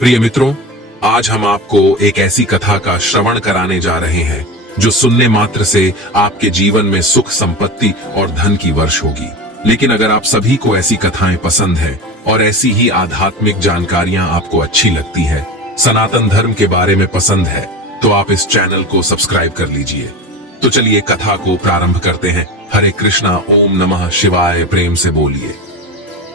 प्रिय मित्रों, आज हम आपको एक ऐसी कथा का श्रवण कराने जा रहे हैं जो सुनने मात्र से आपके जीवन में सुख, संपत्ति और धन की वर्ष होगी। लेकिन अगर आप सभी को ऐसी कथाएं पसंद है और ऐसी ही आध्यात्मिक जानकारियां आपको अच्छी लगती है, सनातन धर्म के बारे में पसंद है, तो आप इस चैनल को सब्सक्राइब कर लीजिए। तो चलिए कथा को प्रारंभ करते हैं। हरे कृष्णा, ओम नमः शिवाय, प्रेम से बोलिए।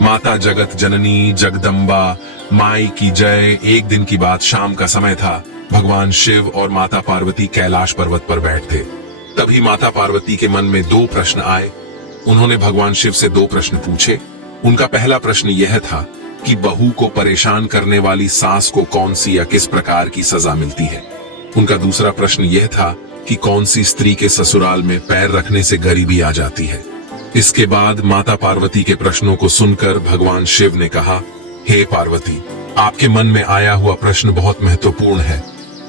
माता जगत जननी जगदम्बा माई की जय। एक दिन की बात, शाम का समय था। भगवान शिव और माता पार्वती कैलाश पर्वत पर बैठे थे। तभी माता पार्वती के मन में दो प्रश्न आए। उन्होंने भगवान शिव से दो प्रश्न पूछे। उनका पहला प्रश्न यह था कि बहू को परेशान करने वाली सास को कौन सी या किस प्रकार की सजा मिलती है। उनका दूसरा प्रश्न यह था कि कौन सी स्त्री के ससुराल में पैर रखने से गरीबी आ जाती है। इसके बाद माता पार्वती के प्रश्नों को सुनकर भगवान शिव ने कहा, हे पार्वती, आपके मन में आया हुआ प्रश्न बहुत महत्वपूर्ण है,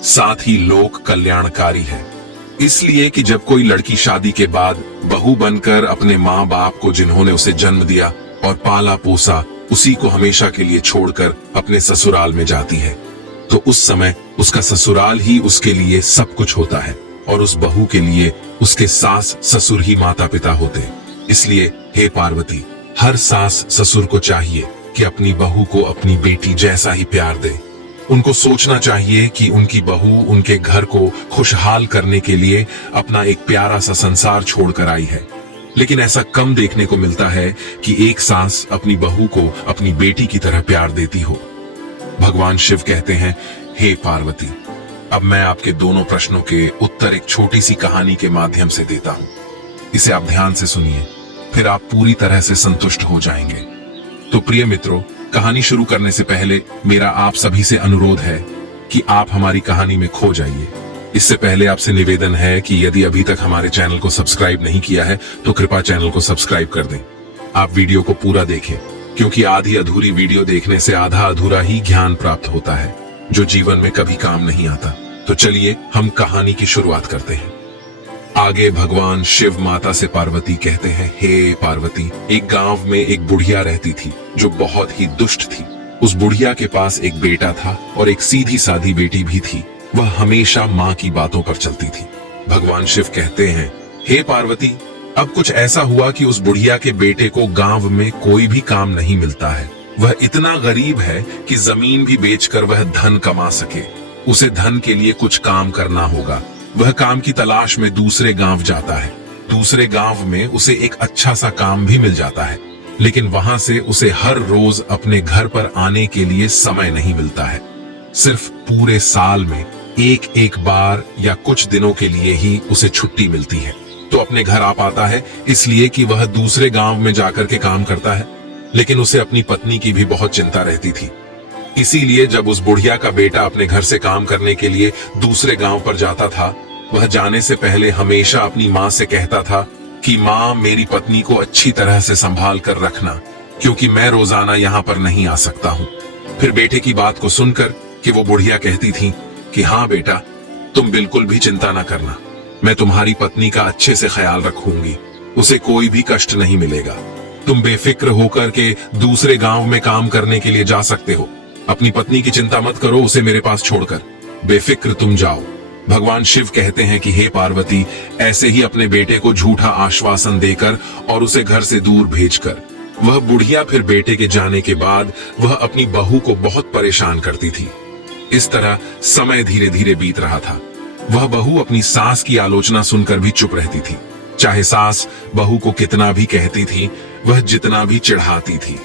साथ ही लोक कल्याणकारी है। इसलिए कि जब कोई लड़की शादी के बाद बहू बनकर अपने माँ बाप को, जिन्होंने उसे जन्म दिया और पाला पोसा, उसी को हमेशा के लिए छोड़कर अपने ससुराल में जाती है, तो उस समय उसका ससुराल ही उसके लिए सब कुछ होता है और उस बहू के लिए उसके सास ससुर ही माता पिता होते। इसलिए हे पार्वती, हर सास ससुर को चाहिए कि अपनी बहू को अपनी बेटी जैसा ही प्यार दे। उनको सोचना चाहिए कि उनकी बहू उनके घर को खुशहाल करने के लिए अपना एक प्यारा सा संसार छोड़कर आई है। लेकिन ऐसा कम देखने को मिलता है कि एक सास अपनी बहू को अपनी बेटी की तरह प्यार देती हो। भगवान शिव कहते हैं, हे पार्वती, अब मैं आपके दोनों प्रश्नों के उत्तर एक छोटी सी कहानी के माध्यम से देता हूं। इसे आप ध्यान से सुनिए, फिर आप पूरी तरह से संतुष्ट हो जाएंगे। तो प्रिय मित्रों, कहानी शुरू करने से पहले मेरा आप सभी से अनुरोध है कि आप हमारी कहानी में खो जाइए। इससे पहले आपसे निवेदन है कि यदि अभी तक हमारे चैनल को सब्सक्राइब नहीं किया है तो कृपया चैनल को सब्सक्राइब कर दें। आप वीडियो को पूरा देखें, क्योंकि आधी अधूरी वीडियो देखने से आधा अधूरा ही ज्ञान प्राप्त होता है, जो जीवन में कभी काम नहीं आता। तो चलिए हम कहानी की शुरुआत करते हैं। आगे भगवान शिव माता से पार्वती कहते हैं, हे पार्वती, एक गांव में एक बुढ़िया रहती थी जो बहुत ही दुष्ट थी। उस बुढ़िया के पास एक बेटा था और एक सीधी सादी बेटी भी थी। वह हमेशा माँ की बातों पर चलती थी। भगवान शिव कहते हैं, हे पार्वती, अब कुछ ऐसा हुआ कि उस बुढ़िया के बेटे को गांव में कोई भी काम नहीं मिलता है। वह इतना गरीब है कि जमीन भी बेचकर वह धन कमा सके। उसे धन के लिए कुछ काम करना होगा। वह काम की तलाश में दूसरे गांव जाता है। दूसरे गांव में उसे एक अच्छा सा काम भी मिल जाता है, लेकिन वहां से उसे हर रोज अपने घर पर आने के लिए समय नहीं मिलता है। सिर्फ पूरे साल में एक एक बार या कुछ दिनों के लिए ही उसे छुट्टी मिलती है। तो अपने घर आ पाता है इसलिए कि वह दूसरे गांव में जाकर के काम करता है। लेकिन उसे अपनी पत्नी की भी बहुत चिंता रहती थी। इसीलिए जब उस बुढ़िया का बेटा अपने घर से काम करने के लिए दूसरे गांव पर जाता था, वह जाने से पहले हमेशा अपनी माँ से कहता था कि माँ, मेरी पत्नी को अच्छी तरह से संभाल कर रखना, क्योंकि मैं रोजाना यहाँ पर नहीं आ सकता हूँ। फिर बेटे की बात को सुनकर कि वो बुढ़िया कहती थी कि हाँ बेटा, तुम बिल्कुल भी चिंता ना करना, मैं तुम्हारी पत्नी का अच्छे से ख्याल रखूंगी, उसे कोई भी कष्ट नहीं मिलेगा। तुम बेफिक्र होकर के दूसरे गांव में काम करने के लिए जा सकते हो। अपनी पत्नी की चिंता मत करो, उसे मेरे पास छोड़कर बेफिक्र तुम जाओ। भगवान शिव कहते हैं कि हे पार्वती, ऐसे ही अपने बेटे को झूठा आश्वासन देकर और उसे घर से दूर भेजकर वह बुढ़िया फिर बेटे के जाने के बाद वह अपनी बहू को बहुत परेशान करती थी। इस तरह समय धीरे धीरे बीत रहा था। वह बहू अपनी सास की आलोचना सुनकर भी चुप रहती थी। चाहे सास बहू को कितना भी कहती थी, वह जितना भी चिढ़ाती थी,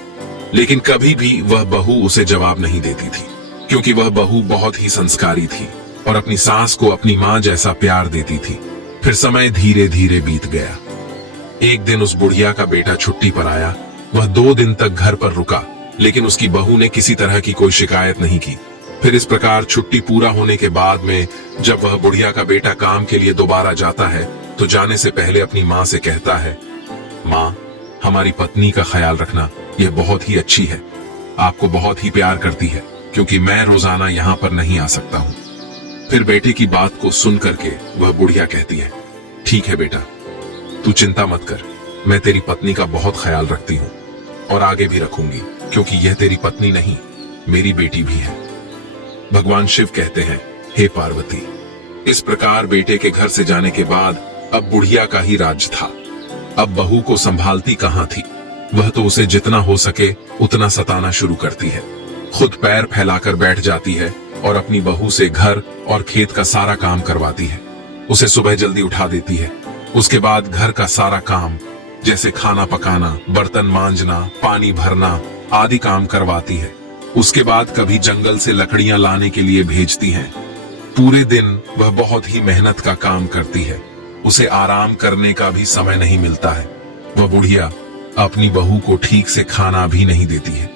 लेकिन कभी भी वह बहू उसे जवाब नहीं देती थी, क्योंकि वह बहू बहुत ही संस्कारी थी और अपनी सास को अपनी माँ जैसा प्यार देती थी। फिर समय धीरे धीरे बीत गया। एक दिन उस बुढ़िया का बेटा छुट्टी पर आया। वह 2 दिन तक घर पर रुका, लेकिन उसकी बहू ने किसी तरह की कोई शिकायत नहीं की। फिर इस प्रकार छुट्टी पूरा होने के बाद में जब वह बुढ़िया का बेटा काम के लिए दोबारा जाता है, तो जाने से पहले अपनी माँ से कहता है, माँ, हमारी पत्नी का ख्याल रखना, यह बहुत ही अच्छी है, आपको बहुत ही प्यार करती है, क्योंकि मैं रोजाना यहाँ पर नहीं आ सकता हूँ। फिर बेटे की बात को सुन करके वह बुढ़िया कहती है, ठीक है बेटा, तू चिंता मत कर, मैं तेरी पत्नी का बहुत ख्याल रखती हूँ और आगे भी रखूंगी, क्योंकि यह तेरी पत्नी नहीं, मेरी बेटी भी है। भगवान शिव कहते हैं, हे पार्वती, इस प्रकार बेटे के घर से जाने के बाद अब बुढ़िया का ही राज्य था। अब बहू को संभालती कहां थी। वह तो उसे जितना हो सके उतना सताना शुरू करती है। खुद पैर फैलाकर बैठ जाती है और अपनी बहू से घर और खेत का सारा काम करवाती है। उसे सुबह जल्दी उठा देती है। उसके बाद घर का सारा काम जैसे खाना पकाना, बर्तन मांजना, पानी भरना आदि काम करवाती है। उसके बाद कभी जंगल से लकड़ियां लाने के लिए भेजती हैं। पूरे दिन वह बहुत ही मेहनत का काम करती है। उसे आराम करने का भी समय नहीं मिलता है। वह बुढ़िया अपनी बहू को ठीक से खाना भी नहीं देती है।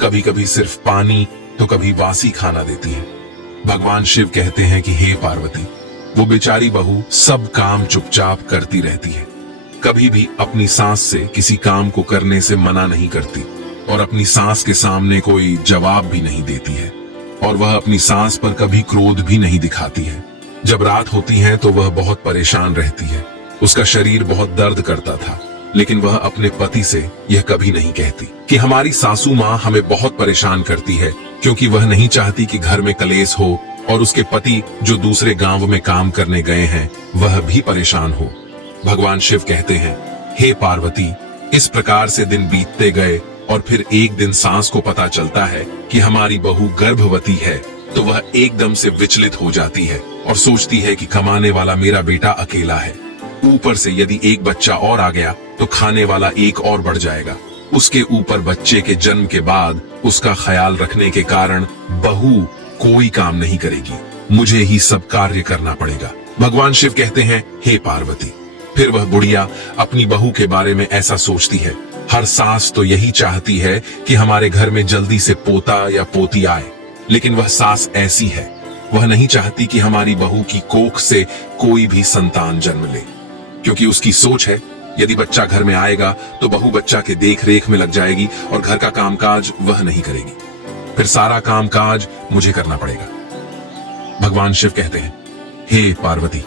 कभी कभी सिर्फ पानी तो कभी बासी खाना देती है। भगवान शिव कहते हैं कि हे पार्वती, वो बेचारी बहू सब काम चुपचाप करती रहती है। कभी भी अपनी सास से किसी काम को करने से मना नहीं करती और अपनी सास के सामने कोई जवाब भी नहीं देती है। और वह अपनी सास पर कभी क्रोध भी नहीं दिखाती है। जब रात होती है तो वह बहुत परेशान रहती है। उसका शरीर बहुत दर्द करता था, लेकिन वह अपने पति से यह कभी नहीं कहती कि हमारी सासू माँ हमें बहुत परेशान करती है, क्योंकि वह नहीं चाहती कि घर में कलेश हो और उसके पति जो दूसरे गांव में काम करने गए हैं वह भी परेशान हो। भगवान शिव कहते हैं, हे पार्वती, इस प्रकार से दिन बीतते गए और फिर एक दिन सास को पता चलता है कि हमारी बहू गर्भवती है, तो वह एकदम से विचलित हो जाती है और सोचती है कि कमाने वाला मेरा बेटा अकेला है। ऊपर से यदि एक बच्चा और आ गया तो खाने वाला एक और बढ़ जाएगा। उसके ऊपर बच्चे के जन्म के बाद उसका ख्याल रखने के कारण बहू कोई काम नहीं करेगी, मुझे ही सब कार्य करना पड़ेगा। भगवान शिव कहते हैं, हे पार्वती। फिर वह बुढ़िया अपनी बहू के बारे में ऐसा सोचती है। हर सास तो यही चाहती है कि हमारे घर में जल्दी से पोता या पोती आए, लेकिन वह सास ऐसी है, वह नहीं चाहती कि हमारी बहू की कोख से कोई भी संतान जन्म ले, क्योंकि उसकी सोच है यदि बच्चा घर में आएगा तो बहू बच्चा के देख रेख में लग जाएगी और घर का कामकाज वह नहीं करेगी, फिर सारा कामकाज मुझे करना पड़ेगा। भगवान शिव कहते हैं, हे पार्वती,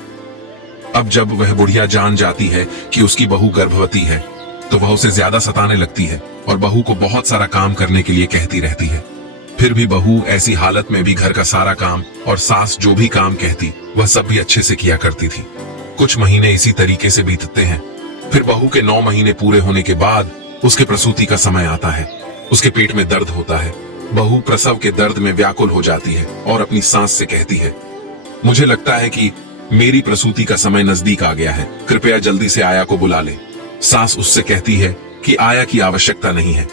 अब जब वह बुढ़िया जान जाती है कि उसकी बहू गर्भवती है तो वह उसे ज्यादा सताने लगती है और बहू को बहुत सारा काम करने के लिए कहती रहती है। फिर भी बहू ऐसी हालत में भी घर का सारा काम और सास जो भी काम कहती वह सब भी अच्छे से किया करती थी। कुछ महीने इसी तरीके से बीतते हैं। फिर बहू के 9 महीने पूरे होने के बाद उसके प्रसूति का समय आता है। उसके पेट में दर्द होता है। बहू प्रसव के दर्द में व्याकुल हो जाती है और अपनी सास से कहती है, मुझे लगता है कि मेरी प्रसूति का समय नजदीक आ गया है, कृपया जल्दी से आया को बुला ले। सास उससे कहती है कि आया की आवश्यकता नहीं है,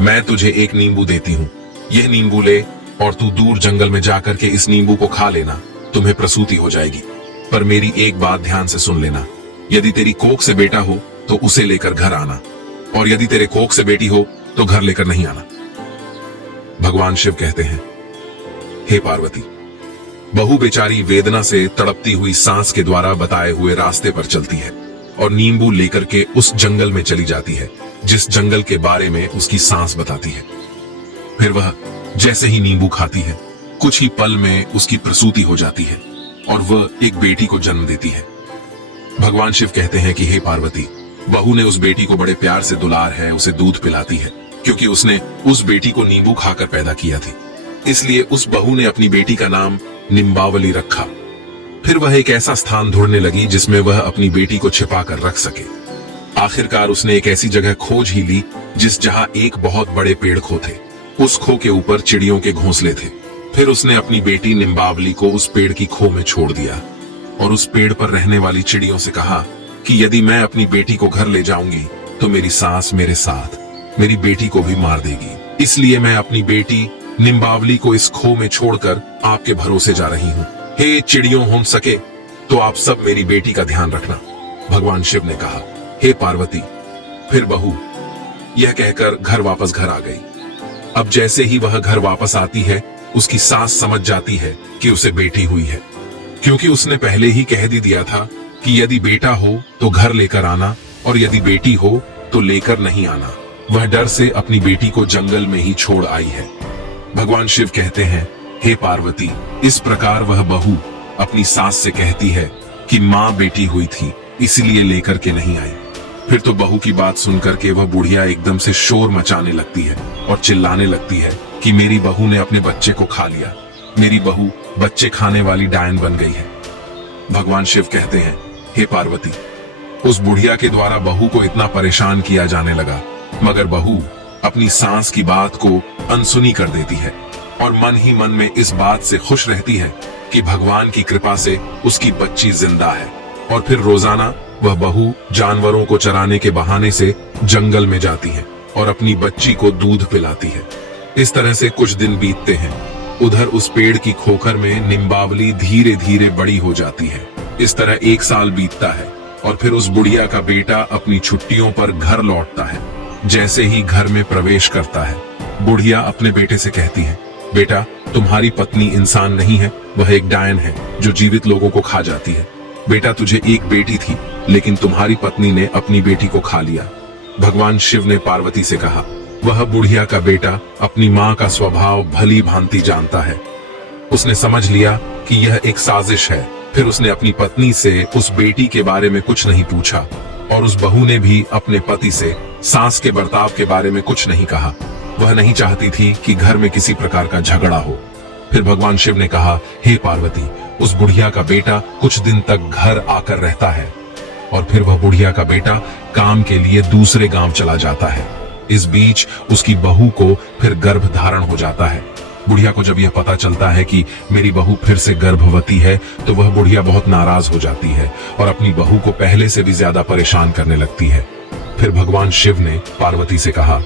मैं तुझे एक नींबू देती हूँ, यह नींबू ले और तू दूर जंगल में जाकर के इस नींबू को खा लेना, तुम्हें प्रसूति हो जाएगी। पर मेरी एक बात ध्यान से सुन लेना, यदि तेरी कोख से बेटा हो तो उसे लेकर घर आना, और यदि तेरे कोख से बेटी हो तो घर लेकर नहीं आना। भगवान शिव कहते हैं, हे पार्वती, बहू बेचारी वेदना से तड़पती हुई सांस के द्वारा बताए हुए रास्ते पर चलती है और नींबू लेकर के उस जंगल में चली जाती है जिस जंगल के बारे में उसकी सांस बताती है। फिर वह जैसे ही नींबू खाती है, कुछ ही पल में उसकी प्रसूति हो जाती है और वह एक बेटी को जन्म देती है। भगवान शिव कहते हैं कि हे पार्वती, बहू ने उस बेटी को बड़े प्यार से दुलार है, उसे दूध पिलाती है, क्योंकि उसने उस बेटी को नींबू खाकर पैदा किया थी। इसलिए उस बहू ने अपनी बेटी का नाम निम्बावली रखा। फिर वह एक ऐसा स्थान ढूंढने लगी जिसमें वह अपनी बेटी को छिपा कर रख सके। आखिरकार उसने एक ऐसी जगह खोज ही ली जहां एक बहुत बड़े पेड़ खो थे। उस खो के ऊपर चिड़ियों के घोंसले थे। फिर उसने अपनी बेटी निम्बावली को उस पेड़ की खो में छोड़ दिया और उस पेड़ पर रहने वाली चिड़ियों से कहा कि यदि मैं अपनी बेटी को घर ले जाऊंगी तो मेरी सास मेरे साथ मेरी बेटी को भी मार देगी। इसलिए मैं अपनी बेटी निम्बावली को इस खो में छोड़कर आपके भरोसे जा रही हूँ। हे चिड़ियों, हो सके तो आप सब मेरी बेटी का ध्यान रखना। भगवान शिव ने कहा, हे पार्वती। फिर बहू यह कहकर घर वापस घर आ गई। अब जैसे ही वह घर वापस आती है, उसकी सास समझ जाती है कि उसे बेटी हुई है, क्योंकि उसने पहले ही कह दिया था कि यदि बेटा हो तो घर लेकर आना और यदि बेटी हो तो लेकर नहीं आना। वह डर से अपनी बेटी को जंगल में ही छोड़ आई है। भगवान शिव कहते हैं, हे पार्वती, इस प्रकार वह बहू अपनी सास से कहती है कि माँ बेटी हुई थी इसलिए लेकर के नहीं आई। फिर तो बहू की बात सुनकर के वह बुढ़िया एकदम से शोर मचाने लगती है और चिल्लाने लगती है कि मेरी बहू ने अपने बच्चे को खा लिया। मेरी बहू बच्चे खाने वाली डायन बन गई है। भगवान शिव कहते हैं, हे पार्वती, उस बुढ़िया के द्वारा बहू को इतना परेशान किया जाने लगा, मगर बहू अपनी सास की बात को अनसुनी कर देती है और मन ही मन में इस बात से खुश रहती है कि भगवान की कृपा से उसकी बच्ची जिंदा है। और फिर रोजाना वह बहू जानवरों को चराने के बहाने से जंगल में जाती है और अपनी बच्ची को दूध पिलाती है। इस तरह से कुछ दिन बीतते हैं। उधर उस पेड़ की खोखर में निम्बावली धीरे धीरे बड़ी हो जाती है। इस तरह 1 साल बीतता है और फिर उस बुढ़िया का बेटा अपनी छुट्टियों पर घर लौटता है। जैसे ही घर में प्रवेश करता है, बुढ़िया अपने बेटे से कहती है, बेटा, तुम्हारी पत्नी इंसान नहीं है, वह एक डायन है जो जीवित लोगों को खा जाती है। बेटा, तुझे एक बेटी थी, लेकिन तुम्हारी पत्नी ने अपनी बेटी को खा लिया। भगवान शिव ने पार्वती से कहा, वह बुढ़िया का बेटा अपनी माँ का स्वभाव भली भांति जानता है। उसने समझ लिया कि यह एक साजिश है। फिर उसने अपनी पत्नी से उस बेटी के बारे में कुछ नहीं पूछा और उस बहू ने भी अपने पति से सास के बर्ताव के बारे में कुछ नहीं कहा। वह नहीं चाहती थी कि घर में किसी प्रकार का झगड़ा हो। फिर भगवान शिव ने कहा, हे पार्वती, उस बुढ़िया का बेटा कुछ दिन तक घर आकर रहता है और फिर वह बुढ़िया का बेटा काम के लिए दूसरे गांव चला जाता है। इस बीच उसकी बहू को फिर गर्भ धारण हो जाता है। बुढ़िया को जब यह पता चलता है कि मेरी बहू फिर से गर्भवती है, तो वह बुढ़िया बहुत नाराज हो जाती है और अपनी बहू को पहले से भी ज्यादा परेशान करने लगती है। फिर भगवान शिव ने पार्वती से कहा,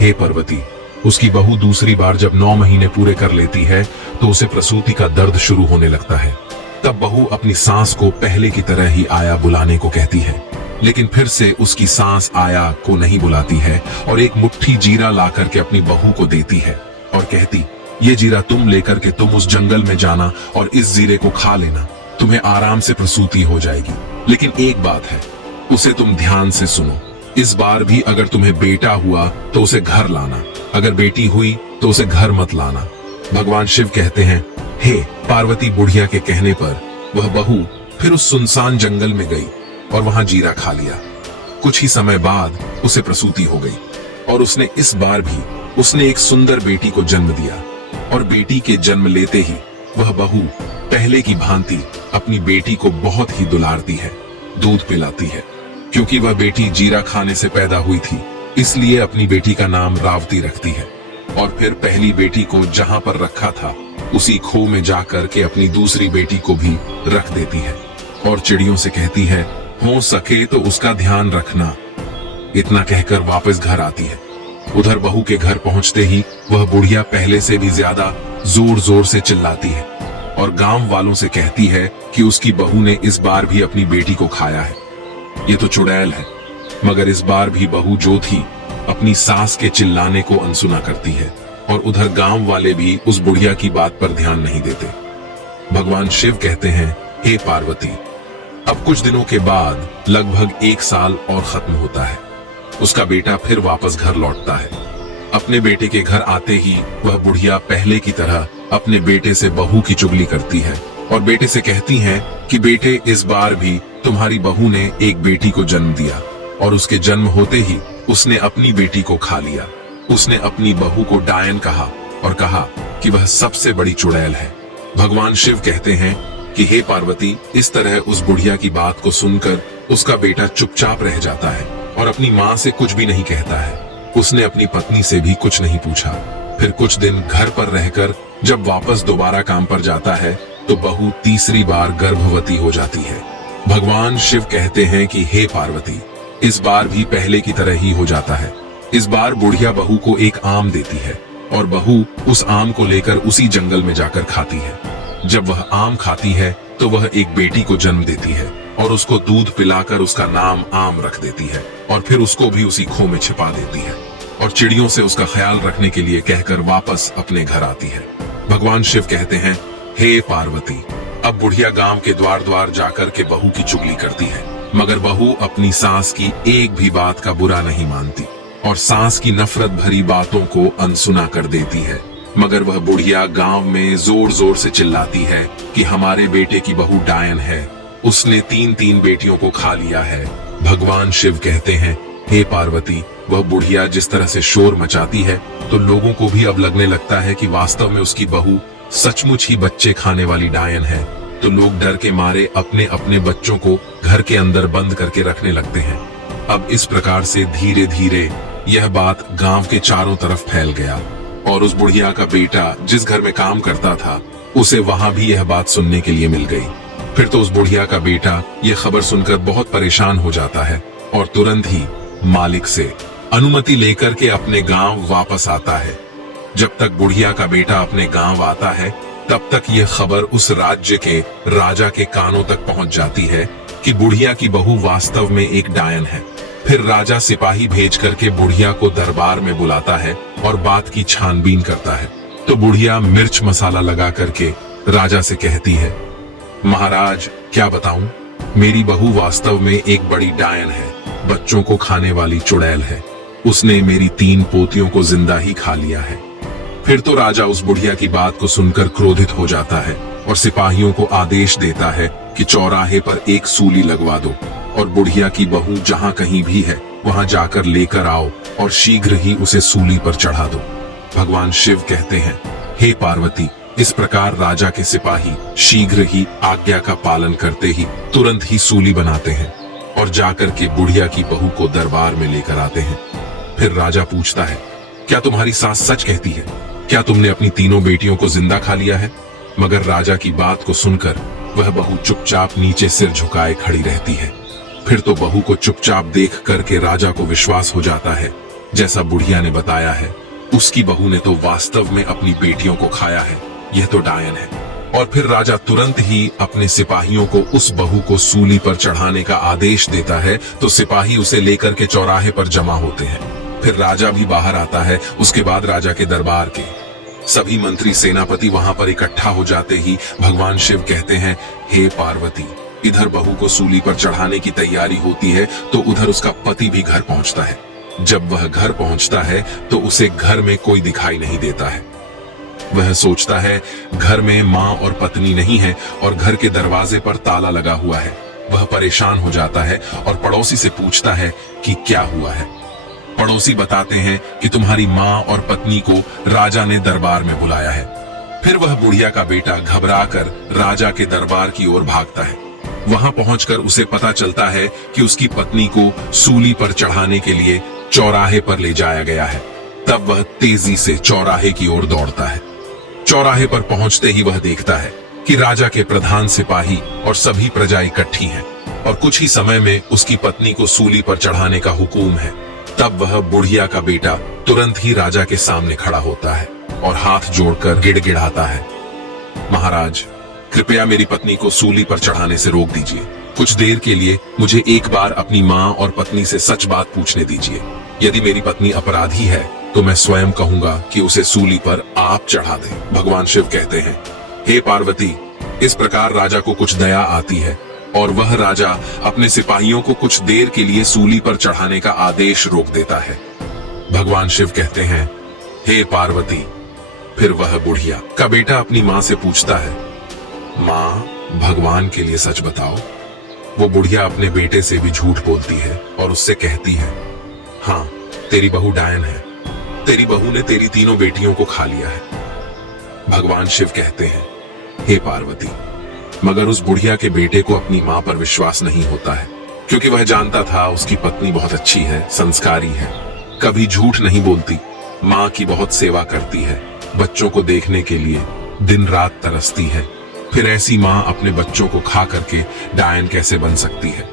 हे पार्वती, उसकी बहू दूसरी बार जब 9 महीने पूरे कर लेती है तो उसे प्रसूति का दर्द शुरू होने लगता है। तब बहू अपनी सास को पहले की तरह ही आया बुलाने को कहती है, लेकिन फिर से उसकी सास आया को नहीं बुलाती है और एक मुट्ठी जीरा ला करके अपनी बहू को देती है और कहती, ये जीरा तुम लेकर के तुम उस जंगल में जाना और इस जीरे को खा लेना, तुम्हें आराम से प्रसूति हो जाएगी। लेकिन एक बात है, उसे तुम ध्यान से सुनो। इस बार भी अगर तुम्हें बेटा हुआ तो उसे घर लाना, अगर बेटी हुई तो उसे घर मत लाना। भगवान शिव कहते हैं, हे पार्वती, बुढ़िया के कहने पर वह बहू फिर उस सुनसान जंगल में गई और वहां जीरा खा लिया। कुछ ही समय बाद उसे प्रसूति हो गई और उसने इस बार भी एक सुंदर बेटी को जन्म दिया और बेटी के जन्म लेते ही वह बहू पहले की भांति अपनी बेटी को बहुत ही दुलारती है, दूध पिलाती है। क्योंकि वह बेटी जीरा खाने से पैदा हुई थी, इसलिए अपनी बेटी का नाम रावती रखती है और फिर पहली बेटी को जहां पर रखा था उसी खो में जाकर के अपनी दूसरी बेटी को भी रख देती है और चिड़ियों से कहती है, हो सके तो उसका ध्यान रखना। इतना कहकर वापस घर आती है। उधर बहू के घर पहुंचते ही वह बुढ़िया पहले से भी ज्यादा जोर जोर से चिल्लाती है और गांव वालों से कहती है कि उसकी बहू ने इस बार भी अपनी बेटी को खाया है। ये तो चुड़ैल है। मगर इस बार भी बहू जो थी अपनी सास के चिल्लाने को अनसुना करती है और उधर गांव वाले भी उस बुढ़िया की बात पर ध्यान नहीं देते। भगवान शिव कहते हैं, हे पार्वती, अब कुछ दिनों के बाद लगभग 1 साल और खत्म होता है। उसका बेटा फिर वापस घर लौटता है। अपने बेटे के घर आते ही वह बुढ़िया पहले की तरह अपने बेटे से बहू की चुगली करती है और बेटे से कहती है कि बेटे, इस बार भी तुम्हारी बहू ने एक बेटी को जन्म दिया और उसके जन्म होते ही उसने अपनी बेटी को खा लिया। उसने अपनी बहू को डायन कहा और कहा कि वह सबसे बड़ी चुड़ैल है। भगवान शिव कहते हैं कि हे पार्वती, इस तरह उस बुढ़िया की बात को सुनकर उसका बेटा चुपचाप रह जाता है और अपनी माँ से कुछ भी नहीं कहता है। उसने अपनी पत्नी से भी कुछ नहीं पूछा। फिर कुछ दिन घर पर रहकर जब वापस दोबारा काम पर जाता है तो बहू तीसरी बार गर्भवती हो जाती है। भगवान शिव कहते हैं कि हे पार्वती, इस बार भी पहले की तरह ही हो जाता है। इस बार बुढ़िया बहू को एक आम देती है और बहू उस आम को लेकर उसी जंगल में जाकर खाती है। जब वह आम खाती है तो वह एक बेटी को जन्म देती है और उसको दूध पिलाकर उसका नाम आम रख देती है और फिर उसको भी उसी खो में छिपा देती है और चिड़ियों से उसका ख्याल रखने के लिए कहकर वापस अपने घर आती है। भगवान शिव कहते हैं, हे पार्वती, अब बुढ़िया गांव के द्वार द्वार जाकर के बहू की चुगली करती है, मगर बहू अपनी सास की एक भी बात का बुरा नहीं मानती और सास की नफरत भरी बातों को अनसुना कर देती है। मगर वह बुढ़िया गांव में जोर जोर से चिल्लाती है कि हमारे बेटे की बहू डायन है, उसने 3 बेटियों को खा लिया है। भगवान शिव कहते हैं, हे पार्वती, वह बुढ़िया जिस तरह से शोर मचाती है तो लोगों को भी अब लगने लगता है कि वास्तव में उसकी बहू सचमुच ही बच्चे खाने वाली डायन है, तो लोग डर के मारे अपने अपने बच्चों को घर के अंदर बंद करके रखने लगते हैं। अब इस प्रकार से धीरे धीरे यह बात गांव के चारों तरफ फैल गया और उस बुढ़िया का बेटा जिस घर में काम करता था उसे वहां भी यह बात सुनने के लिए मिल गई। फिर तो उस बुढ़िया का बेटा यह खबर सुनकर बहुत परेशान हो जाता है और तुरंत ही मालिक से अनुमति लेकर के अपने गांव वापस आता है। जब तक बुढ़िया का बेटा अपने गांव आता है तब तक यह खबर उस राज्य के राजा के कानों तक पहुंच जाती है कि बुढ़िया की बहू वास्तव में एक डायन है। फिर राजा सिपाही भेज करके बुढ़िया को दरबार में बुलाता है और बात की छानबीन करता है। तो बुढ़िया मिर्च मसाला लगा करके राजा से कहती है, महाराज क्या बताऊं, मेरी बहू वास्तव में एक बड़ी डायन है, बच्चों को खाने वाली चुड़ैल है। उसने मेरी 3 पोतियों को जिंदा ही खा लिया है। फिर तो राजा उस बुढ़िया की बात को सुनकर क्रोधित हो जाता है और सिपाहियों को आदेश देता है कि चौराहे पर एक सूली लगवा दो और बुढ़िया की बहू जहां कहीं भी है वहां जाकर लेकर आओ और शीघ्र ही उसे सूली पर चढ़ा दो। भगवान शिव कहते हैं, हे पार्वती, इस प्रकार राजा के सिपाही शीघ्र ही आज्ञा का पालन करते ही तुरंत ही सूली बनाते हैं और जाकर के बुढ़िया की बहू को दरबार में लेकर आते हैं। फिर राजा पूछता है, क्या तुम्हारी सास सच कहती है? क्या तुमने अपनी 3 बेटियों को जिंदा खा लिया है? मगर राजा की बात को सुनकर वह बहू चुपचाप नीचे सिर झुकाए खड़ी रहती है। फिर तो बहू को चुपचाप देख करके राजा को विश्वास हो जाता है, जैसा बुढ़िया ने बताया है उसकी बहू ने तो वास्तव में अपनी बेटियों को खाया है, यह तो डायन है। और फिर राजा तुरंत ही अपने सिपाहियों को उस बहू को सूली पर चढ़ाने का आदेश देता है। तो सिपाही उसे लेकर के चौराहे पर जमा होते हैं। फिर राजा भी बाहर आता है। उसके बाद राजा के दरबार के सभी मंत्री सेनापति वहां पर इकट्ठा हो जाते ही भगवान शिव कहते हैं, हे पार्वती, इधर बहू को सूली पर चढ़ाने की तैयारी होती है तो उधर उसका पति भी घर पहुंचता है। जब वह घर पहुंचता है तो उसे घर में कोई दिखाई नहीं देता है। वह सोचता है घर में मां और पत्नी नहीं है और घर के दरवाजे पर ताला लगा हुआ है। वह परेशान हो जाता है और पड़ोसी से पूछता है कि क्या हुआ है। पड़ोसी बताते हैं कि तुम्हारी मां और पत्नी को राजा ने दरबार में बुलाया है। फिर वह बुढ़िया का बेटा घबराकर राजा के दरबार की ओर भागता है। वहां पहुंचकर उसे पता चलता है कि उसकी पत्नी को सूली पर चढ़ाने के लिए चौराहे पर ले जाया गया है। तब वह तेजी से चौराहे की ओर दौड़ता है। चौराहे पर पहुंचते ही वह देखता है कि राजा के प्रधान सिपाही और सभी प्रजा इकट्ठी हैं और कुछ ही समय में उसकी पत्नी को सूली पर चढ़ाने का हुक्म है। तब वह बुढ़िया का बेटा तुरंत ही राजा के सामने खड़ा होता है और हाथ जोड़कर गिड़गिड़ाता है, महाराज, कृपया मेरी पत्नी को सूली पर चढ़ाने से रोक दीजिए। कुछ देर के लिए मुझे एक बार अपनी मां और पत्नी से सच बात पूछने दीजिए। यदि मेरी पत्नी अपराधी है तो मैं स्वयं कहूंगा कि उसे सूली पर आप चढ़ा दें। भगवान शिव कहते हैं, हे पार्वती, इस प्रकार राजा को कुछ दया आती है और वह राजा अपने सिपाहियों को कुछ देर के लिए सूली पर चढ़ाने का आदेश रोक देता है। भगवान शिव कहते हैं, हे पार्वती। फिर वह बुढ़िया का बेटा अपनी मां से पूछता है, मां, भगवान के लिए सच बताओ। वो बुढ़िया अपने बेटे से भी झूठ बोलती है और उससे कहती है, हाँ, तेरी बहू डायन है, तेरी बहू ने तेरी 3 बेटियों को खा लिया है। भगवान शिव कहते हैं, हे पार्वती, मगर उस बुढ़िया के बेटे को अपनी मां पर विश्वास नहीं होता है, क्योंकि वह जानता था उसकी पत्नी बहुत अच्छी है, संस्कारी है, कभी झूठ नहीं बोलती, मां की बहुत सेवा करती है, बच्चों को देखने के लिए दिन रात तरसती है। फिर ऐसी मां अपने बच्चों को खा करके डायन कैसे बन सकती है।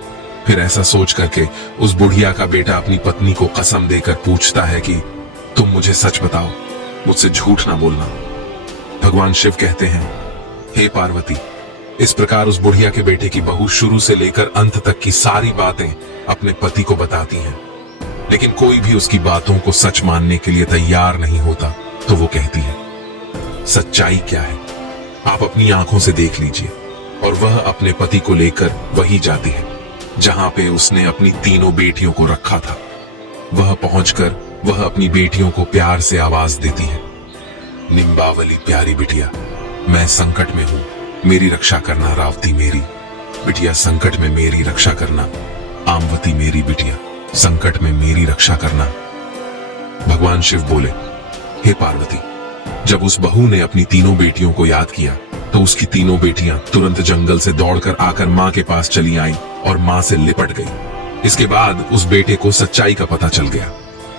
फिर ऐसा सोच करके उस बुढ़िया का बेटा अपनी पत्नी को कसम देकर पूछता है कि तुम मुझे सच बताओ, मुझसे झूठ ना बोलना। भगवान शिव कहते हैं, हे पार्वती, इस प्रकार उस बुढ़िया के बेटे की बहू शुरू से लेकर अंत तक की सारी बातें अपने पति को बताती हैं, लेकिन कोई भी उसकी बातों को सच मानने के लिए तैयार नहीं होता। तो वो कहती है, सच्चाई क्या है आप अपनी आंखों से देख लीजिए। और वह अपने पति को लेकर वही जाती है जहां पे उसने अपनी 3 बेटियों को रखा था। वह पहुंचकर वह अपनी बेटियों को प्यार से आवाज देती है, निम्बावली प्यारी बिटिया, मैं संकट में हूं, मेरी रक्षा करना। रावती मेरी बिटिया, संकट में मेरी रक्षा करना। आमवती मेरी बिटिया, संकट में मेरी रक्षा करना। भगवान शिव बोले, हे पार्वती, जब उस बहू ने अपनी तीनों बेटियों को याद किया तो उसकी तीनों बेटियां तुरंत जंगल से दौड़कर आकर मां के पास चली आईं और मां से लिपट गई। इसके बाद उस बेटे को सच्चाई का पता चल गया।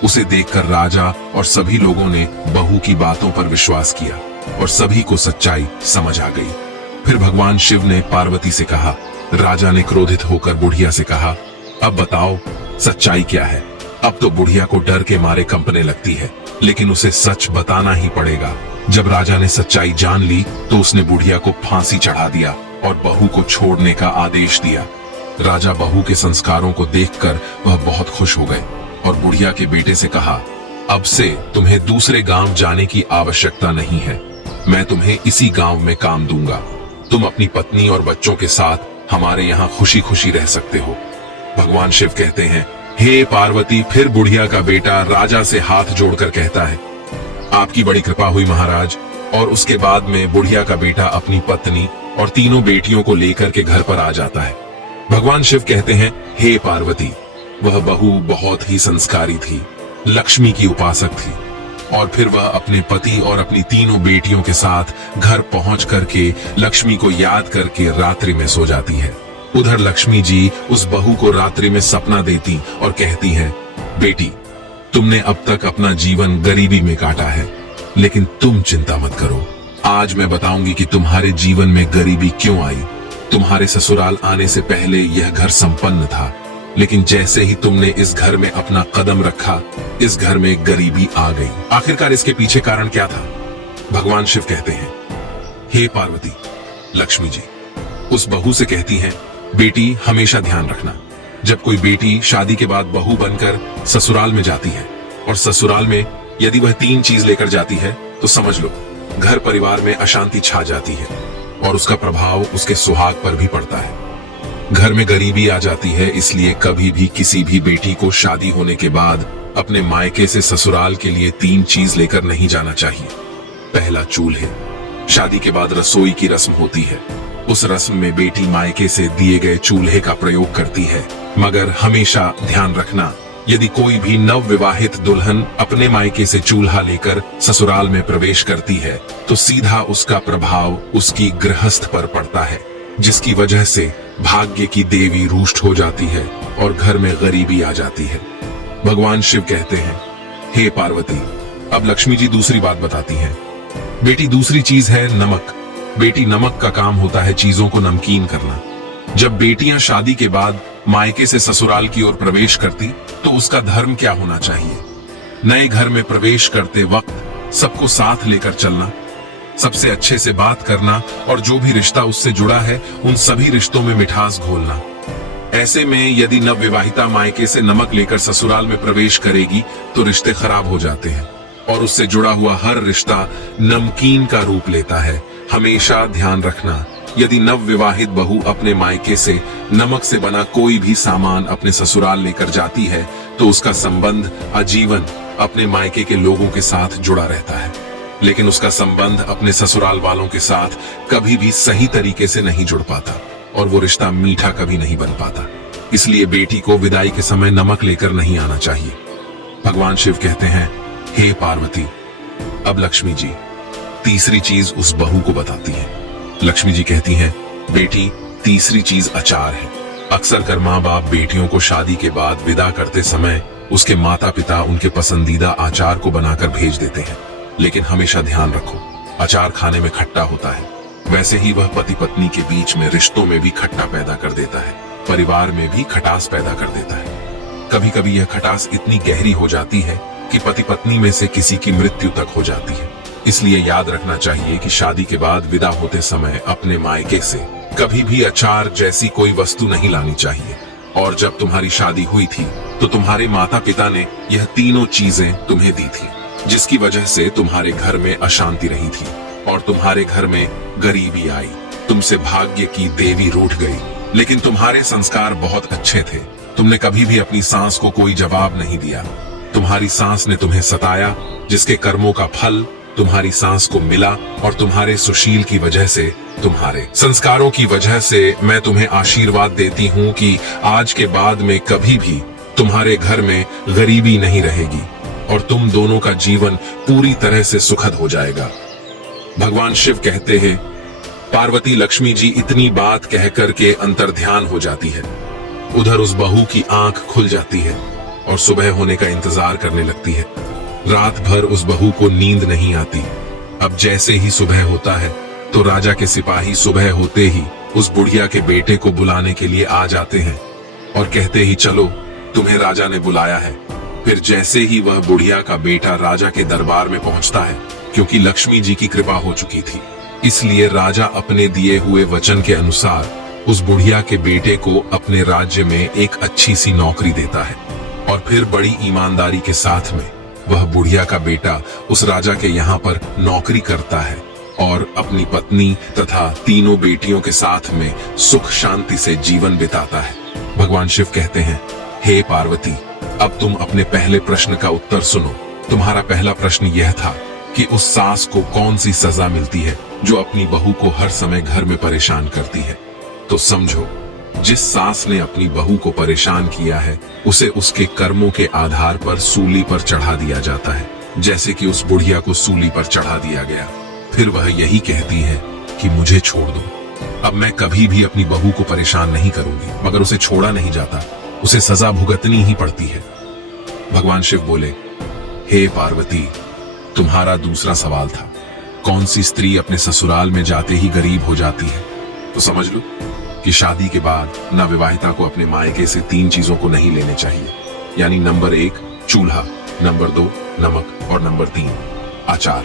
उसे देखकर राजा और सभी लोगों ने बहू की बातों पर विश्वास किया और सभी को सच्चाई समझ आ गई। फिर भगवान शिव ने पार्वती से कहा। राजा ने क्रोधित होकर बुढ़िया से कहा, अब बताओ सच्चाई क्या है। अब तो बुढ़िया को डर के मारे कंपने लगती है, लेकिन उसे सच बताना ही पड़ेगा। जब राजा ने सच्चाई जान ली तो उसने बुढ़िया को फांसी चढ़ा दिया और बहू को छोड़ने का आदेश दिया। राजा बहू के संस्कारों को देखकर वह बहुत खुश हो गए और बुढ़िया के बेटे से कहा, अब से तुम्हें दूसरे गांव जाने की आवश्यकता नहीं है। मैं तुम्हें इसी गांव में काम दूंगा। तुम अपनी पत्नी और बच्चों के साथ हमारे यहाँ खुशी खुशी रह सकते हो। भगवान शिव कहते हैं, हे पार्वती। फिर बुढ़िया का बेटा राजा से हाथ जोड़कर कहता है, आपकी बड़ी कृपा हुई महाराज। और उसके बाद में बुढ़िया का बेटा अपनी पत्नी और तीनों बेटियों को लेकर के घर पर आ जाता है। भगवान शिव कहते हैं, हे पार्वती। वह बहू बहुत ही संस्कारी थी, लक्ष्मी की उपासक थी। और फिर वह अपने पति और अपनी तीनों बेटियों के साथ घर पहुंच करके लक्ष्मी को याद करके रात्रि में सो जाती है। उधर लक्ष्मी जी उस बहू को रात्रि में सपना देती और कहती हैं, बेटी तुमने अब तक अपना जीवन गरीबी में काटा है, लेकिन तुम चिंता मत करो। आज मैं बताऊंगी कि तुम्हारे जीवन में गरीबी क्यों आई। तुम्हारे ससुराल आने से पहले यह घर संपन्न था, लेकिन जैसे ही तुमने इस घर में अपना कदम रखा, इस घर में गरीबी आ गई। आखिरकार इसके पीछे कारण क्या था? भगवान शिव कहते हैं, हे पार्वती। लक्ष्मी जी उस बहू से कहती हैं, बेटी हमेशा ध्यान रखना, जब कोई बेटी शादी के बाद बहू बनकर ससुराल में जाती है और ससुराल में यदि वह 3 चीज लेकर जाती है तो समझ लो घर परिवार में अशांति छा जाती है और उसका प्रभाव उसके सुहाग पर भी पड़ता है। घर में गरीबी आ जाती है, इसलिए कभी भी किसी भी बेटी को शादी होने के बाद अपने मायके से ससुराल के लिए 3 चीज लेकर नहीं जाना चाहिए। पहला चूल्हे। शादी के बाद रसोई की रस्म होती है। उस रस्म में बेटी मायके से दिए गए चूल्हे का प्रयोग करती है, मगर हमेशा ध्यान रखना, यदि कोई भी नव विवाहित दुल्हन अपने मायके से चूल्हा लेकर ससुराल में प्रवेश करती है तो सीधा उसका प्रभाव उसकी गृहस्थ पर पड़ता है, जिसकी वजह से भाग्य की देवी रुष्ट हो जाती है और घर में गरीबी आ जाती है। भगवान शिव कहते हैं, हे पार्वती। अब लक्ष्मी जी दूसरी बात बताती हैं, बेटी दूसरी चीज है नमक। बेटी नमक का काम होता है चीजों को नमकीन करना। जब बेटियां शादी के बाद मायके से ससुराल की ओर प्रवेश करती तो उसका धर्म क्या होना चाहिए? नए घर में प्रवेश करते वक्त सबको साथ लेकर चलना, सबसे अच्छे से बात करना और जो भी रिश्ता उससे जुड़ा है उन सभी रिश्तों में मिठास घोलना। ऐसे में यदि नवविवाहिता मायके से नमक लेकर ससुराल में प्रवेश करेगी तो रिश्ते खराब हो जाते हैं और उससे जुड़ा हुआ हर रिश्ता नमकीन का रूप लेता है। हमेशा ध्यान रखना, यदि नवविवाहित बहू अपने मायके से नमक से बना कोई भी सामान अपने ससुराल लेकर जाती है तो उसका संबंध आजीवन अपने मायके के लोगों के साथ जुड़ा रहता है, लेकिन उसका संबंध अपने ससुराल वालों के साथ कभी भी सही तरीके से नहीं जुड़ पाता और वो रिश्ता मीठा कभी नहीं बन पाता। इसलिए बेटी को विदाई के समय नमक लेकर नहीं आना चाहिए। भगवान शिव कहते हैं, हे पार्वती। अब लक्ष्मी जी तीसरी चीज उस बहू को बताती है। लक्ष्मी जी कहती हैं, बेटी तीसरी चीज अचार है। अक्सर कर माँ बाप बेटियों को शादी के बाद विदा करते समय उसके माता पिता उनके पसंदीदा आचार को बनाकर भेज देते हैं, लेकिन हमेशा ध्यान रखो, अचार खाने में खट्टा होता है, वैसे ही वह पति पत्नी के बीच में रिश्तों में भी खट्टा पैदा कर देता है, परिवार में भी खटास पैदा कर देता है। कभी कभी यह खटास इतनी गहरी हो जाती है कि पति पत्नी में से किसी की मृत्यु तक हो जाती है। इसलिए याद रखना चाहिए कि शादी के बाद विदा होते समय अपने मायके से कभी भी अचार जैसी कोई वस्तु नहीं लानी चाहिए। और जब तुम्हारी शादी हुई थी तो तुम्हारे माता पिता ने यह तीनों चीजें तुम्हें दी थी, जिसकी वजह से तुम्हारे घर में अशांति रही थी और तुम्हारे घर में गरीबी आई। तुमसे भाग्य की देवी रूठ गई, लेकिन तुम्हारे संस्कार बहुत अच्छे थे। तुमने कभी भी अपनी सांस को कोई जवाब नहीं दिया। तुम्हारी सांस ने तुम्हें सताया, जिसके कर्मों का फल तुम्हारी सांस को मिला और तुम्हारे सुशील की वजह से, तुम्हारे संस्कारों की वजह से मैं तुम्हें आशीर्वाद देती हूँ कि आज के बाद में कभी भी तुम्हारे घर में गरीबी नहीं रहेगी। और तुम दोनों का जीवन पूरी तरह से सुखद हो जाएगा। भगवान शिव कहते हैं, पार्वती लक्ष्मी जी इतनी बात कहकर के अंतर्ध्यान हो जाती है। उधर उस बहू की आंख खुल जाती है और सुबह होने का इंतजार करने लगती है। रात भर उस बहू को नींद नहीं आती। अब जैसे ही सुबह होता है तो राजा के सिपाही सुबह होते ही उस बुढ़िया के बेटे को बुलाने के लिए आ जाते हैं और कहते ही, चलो तुम्हें राजा ने बुलाया है। फिर जैसे ही वह बुढ़िया का बेटा राजा के दरबार में पहुंचता है, क्योंकि लक्ष्मी जी की कृपा हो चुकी थी, इसलिए राजा अपने दिए हुए वचन के अनुसार उस बुढ़िया के बेटे को अपने राज्य में एक अच्छी सी नौकरी देता है। और फिर बड़ी ईमानदारी के साथ में वह बुढ़िया का बेटा उस राजा के यहाँ पर नौकरी करता है और अपनी पत्नी तथा तीनों बेटियों के साथ में सुख शांति से जीवन बिताता है। भगवान शिव कहते हैं, हे पार्वती, अब तुम अपने पहले प्रश्न का उत्तर सुनो। तुम्हारा पहला प्रश्न यह था कि उस सास को कौन सी सजा मिलती है जो अपनी बहू को हर समय घर में परेशान करती है। तो समझो, जिस सास ने अपनी बहू को परेशान किया है उसे उसके कर्मों के आधार पर सूली पर चढ़ा दिया जाता है, जैसे कि उस बुढ़िया को सूली पर चढ़ा दिया गया। फिर वह यही कहती है कि मुझे छोड़ दो, अब मैं कभी भी अपनी बहू को परेशान नहीं करूंगी। मगर उसे छोड़ा नहीं जाता, उसे सजा भुगतनी ही पड़ती है। भगवान शिव बोले, हे पार्वती, तुम्हारा दूसरा सवाल था, कौन सी स्त्री अपने ससुराल में जाते ही गरीब हो जाती है। तो समझ लो कि शादी के बाद नवविवाहिता को अपने मायके से 3 चीजों को नहीं लेने चाहिए, यानी नंबर 1 चूल्हा, नंबर 2 नमक और नंबर 3 अचार।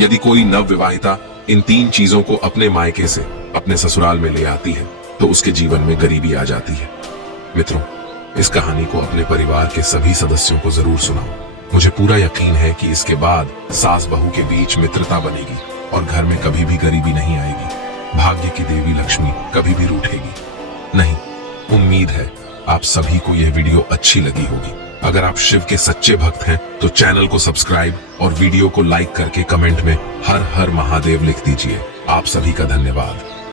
यदि कोई नवविवाहिता इन 3 चीजों को अपने मायके से अपने ससुराल में ले आती है तो उसके जीवन में गरीबी आ जाती है। मित्रों, इस कहानी को अपने परिवार के सभी सदस्यों को जरूर सुनाओ। मुझे पूरा यकीन है कि इसके बाद सास बहू के बीच मित्रता बनेगी और घर में कभी भी गरीबी नहीं आएगी। भाग्य की देवी लक्ष्मी कभी भी रूठेगी नहीं। उम्मीद है आप सभी को यह वीडियो अच्छी लगी होगी। अगर आप शिव के सच्चे भक्त हैं तो चैनल को सब्सक्राइब और वीडियो को लाइक करके कमेंट में हर हर महादेव लिख दीजिए। आप सभी का धन्यवाद।